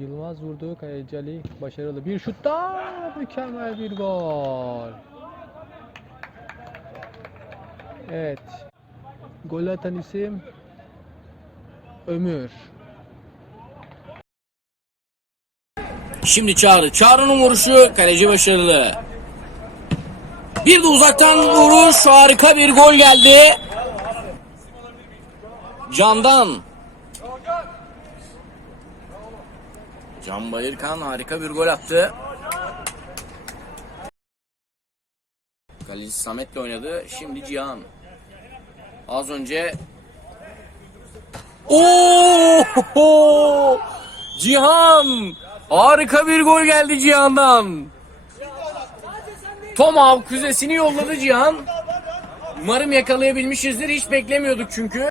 Yılmaz vurdu. Kaleci başarılı. Bir şutta mükemmel bir gol. Evet. Gol atan isim Ömür. Şimdi Çağrı. Çağrı'nın vuruşu kaleci başarılı. Bir de uzaktan vuruş. Harika bir gol geldi. Candan. Can Bayırkan harika bir gol attı. Kaleci Samet'le oynadı. Şimdi Cihan. Az önce Oo! Cihan! Harika bir gol geldi Cihan'dan. Tomahawk füzesini yolladı Cihan. Umarım yakalayabilmişizdir. Hiç beklemiyorduk çünkü.